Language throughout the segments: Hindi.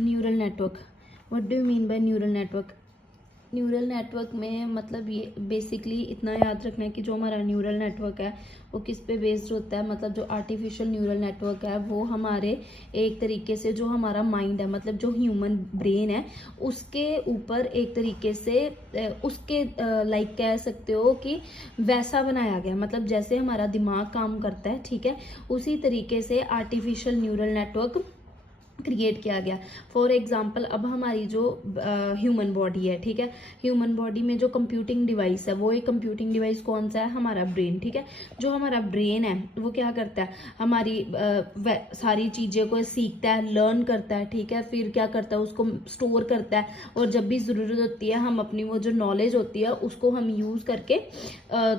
Neural network, what do you mean by neural network? Neural network में मतलब ये बेसिकली इतना याद रखना है कि जो हमारा न्यूरल नेटवर्क है वो किस पे बेस्ड होता है। मतलब जो आर्टिफिशियल न्यूरल नेटवर्क है वो हमारे एक तरीके से जो हमारा माइंड है, मतलब जो ह्यूमन ब्रेन है उसके ऊपर एक तरीके से उसके लाइक कह सकते हो कि वैसा बनाया गया। मतलब जैसे हमारा दिमाग काम करता है, ठीक है, उसी तरीके से आर्टिफिशियल न्यूरल नेटवर्क क्रिएट किया गया। फॉर एग्जाम्पल अब हमारी जो ह्यूमन बॉडी है, ठीक है, ह्यूमन बॉडी में जो कंप्यूटिंग डिवाइस है वो एक कंप्यूटिंग डिवाइस कौन सा है? हमारा ब्रेन, ठीक है। जो हमारा ब्रेन है वो क्या करता है? हमारी सारी चीज़ें को सीखता है, लर्न करता है, ठीक है, फिर क्या करता है? उसको स्टोर करता है और जब भी ज़रूरत होती है हम अपनी वो जो नॉलेज होती है उसको हम यूज़ करके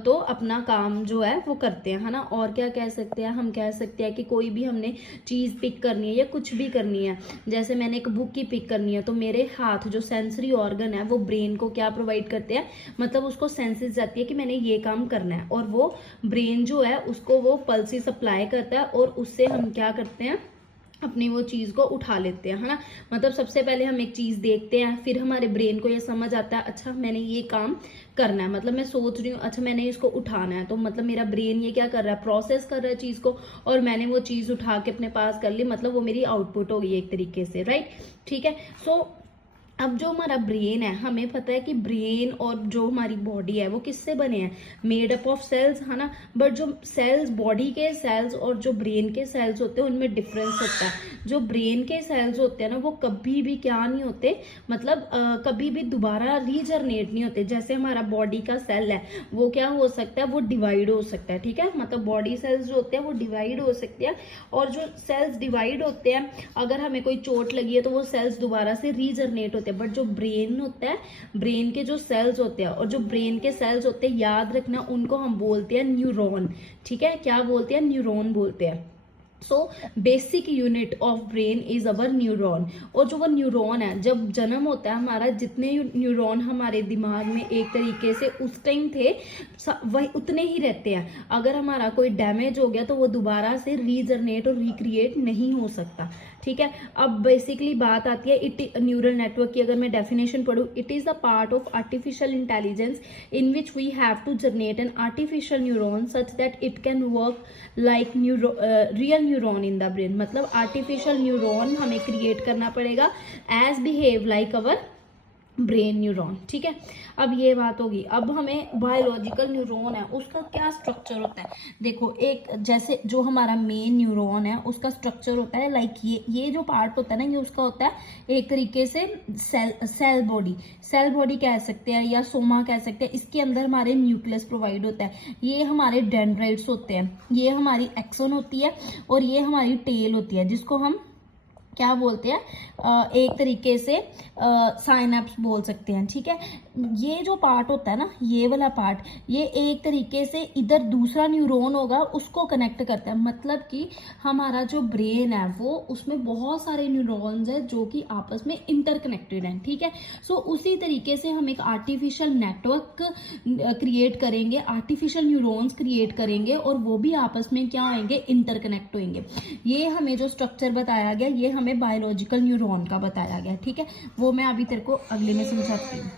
तो अपना काम जो है वो करते हैं, है ना। और क्या कह सकते हैं? हम कह सकते हैं कि कोई भी हमने चीज़ पिक करनी है या कुछ भी करनी है, जैसे मैंने एक बुक की पिक करनी है तो मेरे हाथ जो सेंसरी ऑर्गन है वो ब्रेन को क्या प्रोवाइड करते हैं? मतलब उसको सेंसेस जाती है कि मैंने ये काम करना है और वो ब्रेन जो है उसको वो पल्स सप्लाई करता है और उससे हम क्या करते हैं? अपनी वो चीज़ को उठा लेते हैं, है ना। मतलब सबसे पहले हम एक चीज़ देखते हैं, फिर हमारे ब्रेन को ये समझ आता है अच्छा मैंने ये काम करना है, मतलब मैं सोच रही हूँ अच्छा मैंने इसको उठाना है, तो मतलब मेरा ब्रेन ये क्या कर रहा है? प्रोसेस कर रहा है चीज़ को और मैंने वो चीज़ उठा के अपने पास कर ली, मतलब वो मेरी आउटपुट हो गई एक तरीके से, राइट, ठीक है। सो अब जो हमारा ब्रेन है, हमें पता है कि ब्रेन और जो हमारी बॉडी है वो किससे बने हैं? मेड अप ऑफ सेल्स, है ना। बट जो सेल्स, बॉडी के सेल्स और जो ब्रेन के सेल्स होते हैं उनमें डिफरेंस होता है। जो ब्रेन के सेल्स होते हैं ना वो कभी भी क्या नहीं होते, मतलब कभी भी दोबारा रीजनरेट नहीं होते। जैसे हमारा बॉडी का सेल है वो क्या हो सकता है? वो डिवाइड हो सकता है, ठीक है। मतलब बॉडी सेल्स जो होते हैं वो डिवाइड हो सकते हैं और जो सेल्स डिवाइड होते हैं अगर हमें कोई चोट लगी है तो वो सेल्स दोबारा से रीजनरेट होते हैं। बट जो ब्रेन होता है, ब्रेन के जो सेल्स होते हैं और जो ब्रेन के सेल्स होते हैं, याद रखना उनको हम बोलते हैं न्यूरॉन, ठीक है। क्या बोलते हैं? न्यूरॉन बोलते हैं। So basic unit of brain is our neuron. और जो वो न्यूरॉन है, जब जन्म होता है हमारा, जितने न्यूरॉन हमारे दिमाग में एक तरीके से उस टाइम थे वही उतने ही रहते हैं। अगर हमारा कोई डैमेज हो गया तो वो दोबारा से रीजनरेट और रिक्रिएट नहीं हो सकता, ठीक है। अब बेसिकली बात आती है न्यूरल नेटवर्क की। अगर मैं डेफिनेशन पढ़ूं, it is the part of artificial intelligence in which we have to generate an artificial neuron such that it can work like real neuron in the brain. मतलब आर्टिफिशियल न्यूरॉन हमें क्रिएट करना पड़ेगा as behave like our brain neuron, ठीक है। अब ये बात होगी। अब हमें बायोलॉजिकल न्यूरॉन है उसका क्या स्ट्रक्चर होता है? देखो, एक जैसे जो हमारा मेन न्यूरॉन है उसका स्ट्रक्चर होता है लाइक ये जो पार्ट होता है ना, ये उसका होता है एक तरीके से सेल बॉडी कह सकते हैं या सोमा कह सकते हैं। इसके अंदर हमारे न्यूक्लियस प्रोवाइड होता है, ये हमारे डेंड्राइट्स होते हैं, ये हमारी एक्सोन होती है और ये हमारी टेल होती है, जिसको हम क्या बोलते हैं? एक तरीके से साइनैप्स बोल सकते हैं, ठीक है। ये जो पार्ट होता है ना, ये वाला पार्ट, ये एक तरीके से इधर दूसरा न्यूरॉन होगा उसको कनेक्ट करता है। मतलब कि हमारा जो ब्रेन है वो उसमें बहुत सारे न्यूरॉन्स हैं जो कि आपस में इंटरकनेक्टेड हैं, ठीक है। सो उसी तरीके से हम एक आर्टिफिशियल नेटवर्क क्रिएट करेंगे, आर्टिफिशियल न्यूरॉन्स क्रिएट करेंगे और वो भी आपस में क्या होंगे? इंटरकनेक्ट होंगे। ये हमें जो स्ट्रक्चर बताया गया ये हमें बायोलॉजिकल न्यूरॉन का बताया गया, ठीक है। वो मैं अभी तेरे को अगले में समझाती हूँ।